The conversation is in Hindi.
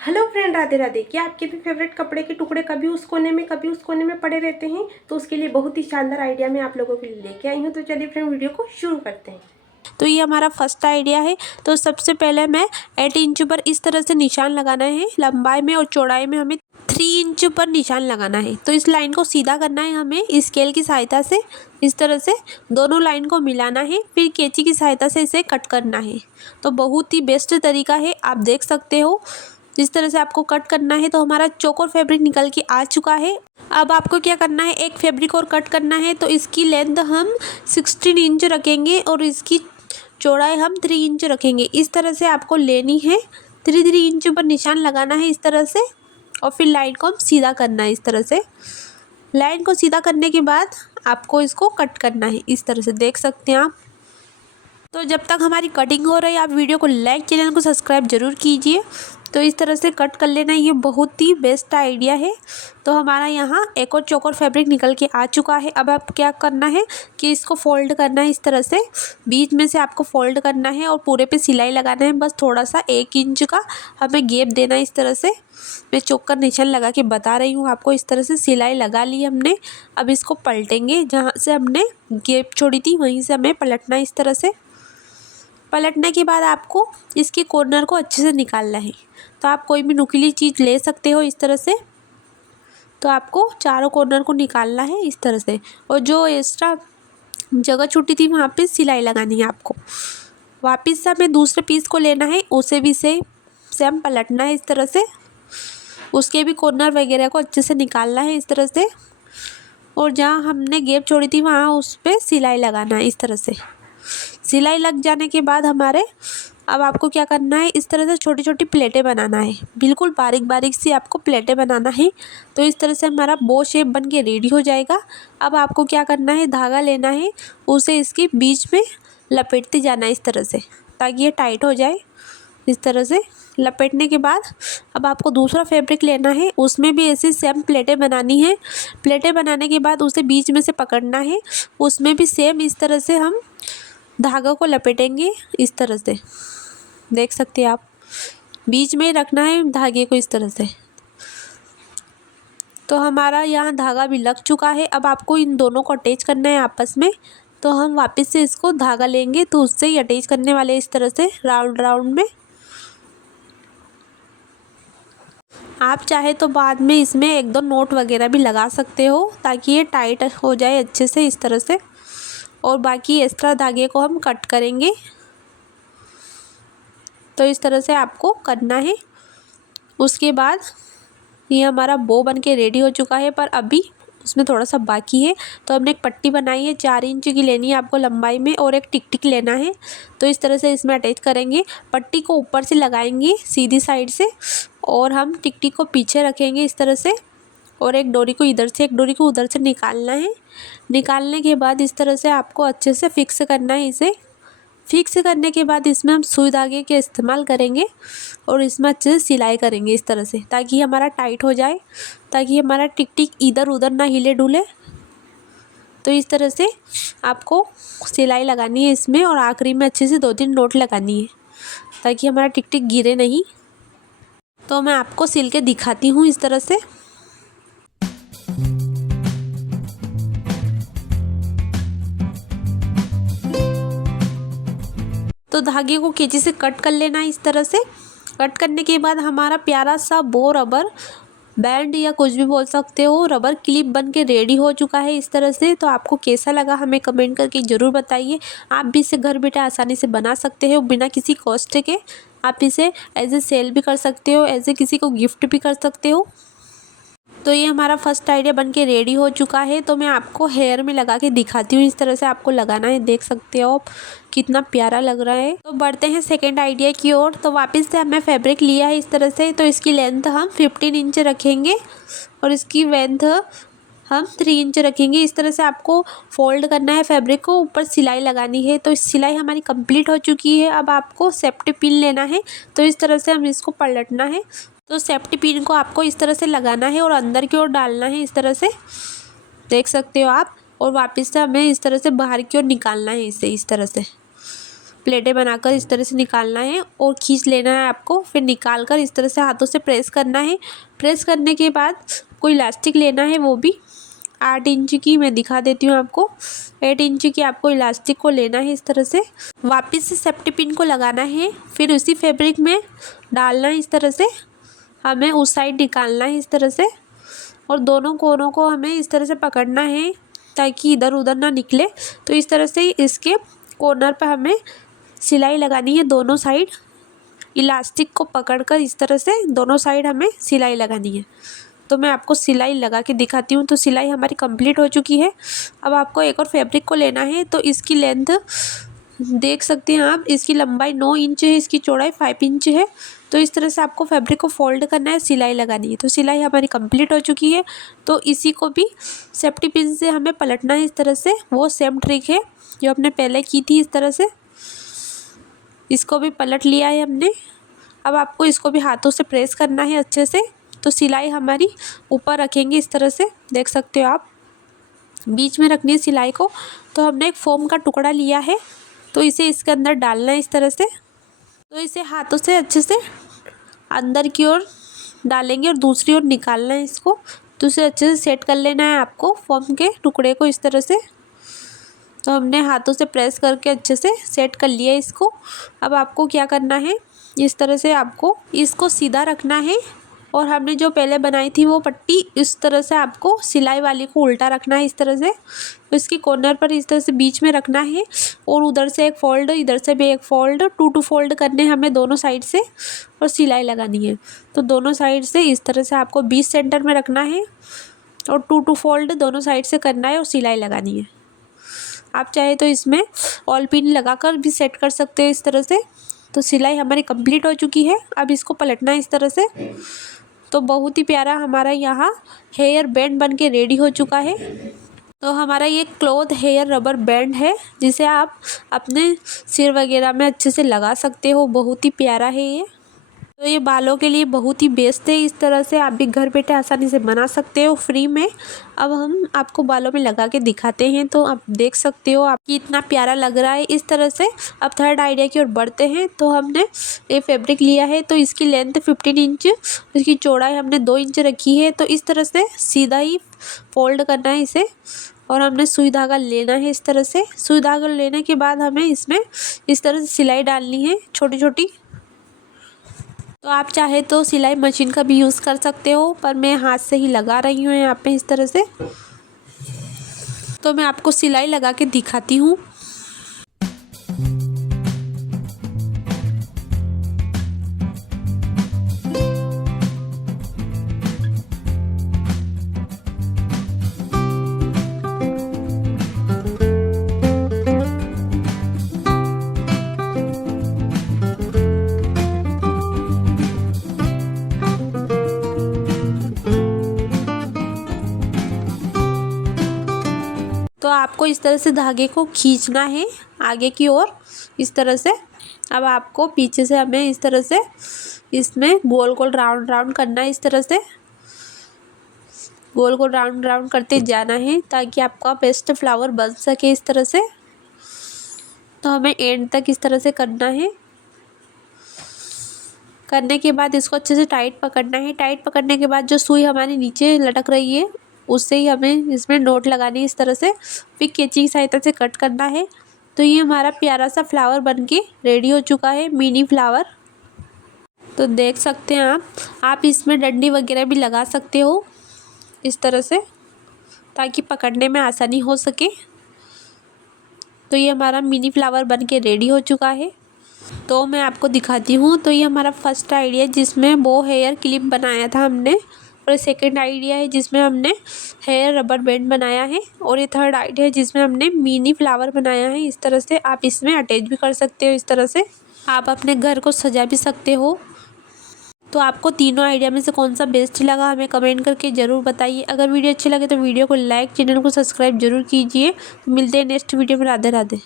Hello friend, Radhe Radhe. क्या आपके भी फेवरेट कपड़े के टुकड़े कभी उस कोने में कभी उस कोने में पड़े रहते हैं? तो उसके लिए बहुत ही शानदार आइडिया मैं आप लोगों के लिए लेके आई हूँ। तो चलिए फ्रेंड, वीडियो को शुरू करते हैं। तो ये हमारा फर्स्ट आइडिया है। तो सबसे पहले मैं 8 इंच पर इस तरह से निशान लगाना है। लंबाई में और चौड़ाई में हमें 3 इंच पर निशान लगाना है। तो इस लाइन को सीधा करना है हमें स्केल की सहायता से। इस तरह से दोनों लाइन को मिलाना है, फिर कैंची की सहायता से इसे कट करना है। तो बहुत ही बेस्ट तरीका है, आप देख सकते हो। जिस तरह से आपको कट करना है। तो हमारा चौकोर फैब्रिक निकल के आ चुका है। अब आपको क्या करना है, एक फैब्रिक और कट करना है। तो इसकी लेंथ हम 16 इंच रखेंगे और इसकी चौड़ाई हम 3 इंच रखेंगे। इस तरह से आपको लेनी है। 3 इंच पर निशान लगाना है इस तरह से, और फिर लाइन को हम सीधा करना है। इस तरह से लाइन को सीधा करने के बाद आपको इसको कट करना है। इस तरह से देख सकते हैं आप। तो जब तक हमारी कटिंग हो रही है, आप वीडियो को लाइक, चैनल को सब्सक्राइब जरूर कीजिए। तो इस तरह से कट कर लेना, ये बहुत ही बेस्ट आइडिया है। तो हमारा यहाँ एक और चौकोर फैब्रिक निकल के आ चुका है। अब आप क्या करना है कि इसको फोल्ड करना है। इस तरह से बीच में से आपको फोल्ड करना है और पूरे पे सिलाई लगाना है। बस थोड़ा सा 1 इंच का हमें गैप देना है। इस तरह से मैं चौक का निशान लगा के बता रही हूँ आपको। इस तरह से सिलाई लगा ली हमने। अब इसको पलटेंगे, जहाँ से हमने गैप छोड़ी थी वहीं से हमें पलटना है। इस तरह से पलटने के बाद आपको इसके कॉर्नर को अच्छे से निकालना है। तो आप कोई भी नुकीली चीज़ ले सकते हो इस तरह से। तो आपको चारों कॉर्नर को निकालना है इस तरह से, और जो एक्स्ट्रा जगह छूटी थी वहाँ पे सिलाई लगानी है आपको। वापस से हमें दूसरे पीस को लेना है, उसे भी से हम पलटना है इस तरह से। उसके भी कॉर्नर वगैरह को अच्छे से निकालना है इस तरह से, और जहाँ हमने गैप छोड़ी थी वहाँ उस पर सिलाई लगाना है इस तरह से। सिलाई लग जाने के बाद अब आपको क्या करना है, इस तरह से छोटी छोटी प्लेटें बनाना है। बिल्कुल बारीक बारीक सी आपको प्लेटें बनाना है। तो इस तरह से हमारा बो शेप बन के रेडी हो जाएगा। अब आपको क्या करना है, धागा लेना है, उसे इसके बीच में लपेटते जाना है इस तरह से, ताकि ये टाइट हो जाए। इस तरह से लपेटने के बाद अब आपको दूसरा फैब्रिक लेना है, उसमें भी ऐसे सेम प्लेटें बनानी है। प्लेटें बनाने के बाद उसे बीच में से पकड़ना है, उसमें भी सेम इस तरह से हम धागा को लपेटेंगे। इस तरह से देख सकते हैं आप, बीच में रखना है धागे को इस तरह से। तो हमारा यहाँ धागा भी लग चुका है। अब आपको इन दोनों को अटैच करना है आपस में। तो हम वापस से इसको धागा लेंगे, तो उससे ही अटैच करने वाले इस तरह से राउंड राउंड में। आप चाहे तो बाद में इसमें 1-2 नोट वगैरह भी लगा सकते हो, ताकि ये टाइट हो जाए अच्छे से इस तरह से। और बाकी एक्स्ट्रा धागे को हम कट करेंगे। तो इस तरह से आपको करना है। उसके बाद ये हमारा बो बन के रेडी हो चुका है, पर अभी उसमें थोड़ा सा बाकी है। तो हमने एक पट्टी बनाई है, 4 इंच की लेनी है आपको लंबाई में, और एक टिक टिक लेना है। तो इस तरह से इसमें अटैच करेंगे। पट्टी को ऊपर से लगाएंगे सीधी साइड से, और हम टिक टिक को पीछे रखेंगे इस तरह से। और एक डोरी को इधर से, एक डोरी को उधर से निकालना है। निकालने के बाद इस तरह से आपको अच्छे से फिक्स करना है इसे। फिक्स करने के बाद इसमें हम सुई धागे के इस्तेमाल करेंगे, और इसमें अच्छे से सिलाई करेंगे इस तरह से, ताकि हमारा टाइट हो जाए, ताकि हमारा टिक टिक इधर उधर ना हिले डुले। तो इस तरह से आपको सिलाई लगानी है इसमें, और आखिरी में अच्छे से 2-3 नोट लगानी है, ताकि हमारा टिक टिक गिरे नहीं। तो मैं आपको सिल के दिखाती हूँ इस तरह से। तो धागे को कैंची से कट कर लेना है इस तरह से। कट करने के बाद हमारा प्यारा सा बो रबर बैंड या कुछ भी बोल सकते हो, रबर क्लिप बन के रेडी हो चुका है इस तरह से। तो आपको कैसा लगा हमें कमेंट करके ज़रूर बताइए। आप भी इसे घर बैठे आसानी से बना सकते हो बिना किसी कॉस्ट के। आप इसे एज ए सेल भी कर सकते हो, एज ए किसी को गिफ्ट भी कर सकते हो। तो ये हमारा फर्स्ट आइडिया बन के रेडी हो चुका है। तो मैं आपको हेयर में लगा के दिखाती हूँ। इस तरह से आपको लगाना है, देख सकते हो आप कितना प्यारा लग रहा है। तो बढ़ते हैं सेकंड आइडिया की ओर। तो वापस से हमने फैब्रिक लिया है इस तरह से। तो इसकी लेंथ हम 15 इंच रखेंगे, और इसकी लेंथ हम 3 इंच रखेंगे। इस तरह से आपको फोल्ड करना है फैब्रिक को, ऊपर सिलाई लगानी है। तो सिलाई हमारी कंप्लीट हो चुकी है। अब आपको सेफ्टी पिन लेना है। तो इस तरह से हम इसको पलटना है। तो सेफ्टी पिन को आपको इस तरह से लगाना है और अंदर की ओर डालना है इस तरह से, देख सकते हो आप। और वापस से हमें इस तरह से बाहर की ओर निकालना है इसे इस तरह से। प्लेटें बनाकर इस तरह से निकालना है और खींच लेना है आपको। फिर निकाल कर इस तरह से हाथों से प्रेस करना है। प्रेस करने के बाद कोई इलास्टिक लेना है, वो भी 8 इंच की मैं दिखा देती हूँ आपको। 8 इंच की आपको इलास्टिक को लेना है। इस तरह से वापस से सेफ्टी पिन को लगाना है, फिर उसी फैब्रिक में डालना है। इस तरह से हमें उस साइड निकालना है इस तरह से, और दोनों कोनों को हमें इस तरह से पकड़ना है ताकि इधर उधर ना निकले। तो इस तरह से इसके कॉर्नर पर हमें सिलाई लगानी है दोनों साइड। इलास्टिक को पकड़कर इस तरह से दोनों साइड हमें सिलाई लगानी है। तो मैं आपको सिलाई लगा के दिखाती हूँ। तो सिलाई हमारी कंप्लीट हो चुकी है। अब आपको एक और फैब्रिक को लेना है। तो इसकी लेंथ देख सकते हैं आप, इसकी लंबाई 9 इंच है, इसकी चौड़ाई 5 इंच है। तो इस तरह से आपको फैब्रिक को फोल्ड करना है, सिलाई लगानी है। तो सिलाई हमारी कंप्लीट हो चुकी है। तो इसी को भी सेफ्टी पिन से हमें पलटना है इस तरह से। वो सेम ट्रिक है जो हमने पहले की थी। इस तरह से इसको भी पलट लिया है हमने। अब आपको इसको भी हाथों से प्रेस करना है अच्छे से। तो सिलाई हमारी ऊपर रखेंगे इस तरह से, देख सकते हो आप, बीच में रखनी है सिलाई को। तो हमने एक फोम का टुकड़ा लिया है, तो इसे इसके अंदर डालना है इस तरह से। तो इसे हाथों से अच्छे से अंदर की ओर डालेंगे और दूसरी ओर निकालना है इसको। तो इसे अच्छे से सेट कर लेना है आपको फोम के टुकड़े को इस तरह से। तो हमने हाथों से प्रेस करके अच्छे से सेट कर लिया इसको। अब आपको क्या करना है, इस तरह से आपको इसको सीधा रखना है, और हमने जो पहले बनाई थी वो पट्टी इस तरह से आपको सिलाई वाली को उल्टा रखना है इस तरह से। तो इसकी कॉर्नर पर इस तरह से बीच में रखना है, और उधर से एक फोल्ड, इधर से भी एक फोल्ड, 2 फोल्ड करने हमें दोनों साइड से, और सिलाई लगानी है। तो दोनों साइड से इस तरह से आपको 20 सेंटर में रखना है, और 2 फोल्ड दोनों साइड से करना है और सिलाई लगानी है। आप चाहे तो इसमें ऑल पिन लगाकर भी सेट कर सकते हो इस तरह से। तो सिलाई हमारी कंप्लीट हो चुकी है। अब इसको पलटना है इस तरह से। तो बहुत ही प्यारा हमारा यहाँ हेयर बैंड बन के रेडी हो चुका है। तो हमारा ये क्लॉथ हेयर रबर बैंड है, जिसे आप अपने सिर वगैरह में अच्छे से लगा सकते हो। बहुत ही प्यारा है ये। तो ये बालों के लिए बहुत ही बेस्ट है। इस तरह से आप भी घर बैठे आसानी से बना सकते हो फ्री में। अब हम आपको बालों में लगा के दिखाते हैं, तो आप देख सकते हो आपकी इतना प्यारा लग रहा है इस तरह से। अब थर्ड आइडिया की ओर बढ़ते हैं। तो हमने ये फैब्रिक लिया है, तो इसकी लेंथ 15 इंच, इसकी चौड़ाई हमने 2 इंच रखी है। तो इस तरह से सीधा ही फोल्ड करना है इसे, और हमने सुई धागा लेना है इस तरह से। सुई धागा लेने के बाद हमें इसमें इस तरह से सिलाई डालनी है छोटी छोटी। तो आप चाहे तो सिलाई मशीन का भी यूज़ कर सकते हो, पर मैं हाथ से ही लगा रही हूँ यहाँ पे इस तरह से। तो मैं आपको सिलाई लगा के दिखाती हूँ। तो आपको इस तरह से धागे को खींचना है आगे की ओर इस तरह से। अब आपको पीछे से हमें इस तरह से इसमें गोल गोल राउंड राउंड करना है इस तरह से। गोल गोल राउंड राउंड करते जाना है ताकि आपका बेस्ट फ्लावर बन सके इस तरह से। तो हमें एंड तक इस तरह से करना है। करने के बाद इसको अच्छे से टाइट पकड़ना है। टाइट पकड़ने के बाद जो सुई हमारी नीचे लटक रही है उससे ही हमें इसमें नोट लगानी है इस तरह से। फिर कैंची की सहायता से कट करना है। तो ये हमारा प्यारा सा फ्लावर बनके रेडी हो चुका है, मिनी फ्लावर। तो देख सकते हैं आप इसमें डंडी वगैरह भी लगा सकते हो इस तरह से, ताकि पकड़ने में आसानी हो सके। तो ये हमारा मिनी फ्लावर बनके रेडी हो चुका है। तो मैं आपको दिखाती हूँ। तो ये हमारा फर्स्ट आइडिया जिसमें बो हेयर क्लिप बनाया था हमने, और सेकंड आइडिया है जिसमें हमने हेयर रबर बैंड बनाया है, और ये थर्ड आइडिया है जिसमें हमने मिनी फ्लावर बनाया है इस तरह से। आप इसमें अटैच भी कर सकते हो इस तरह से, आप अपने घर को सजा भी सकते हो। तो आपको तीनों आइडिया में से कौन सा बेस्ट लगा हमें कमेंट करके ज़रूर बताइए। अगर वीडियो अच्छी लगे तो वीडियो को लाइक, चैनल को सब्सक्राइब जरूर कीजिए। तो मिलते हैं नेक्स्ट वीडियो में। राधे राधे।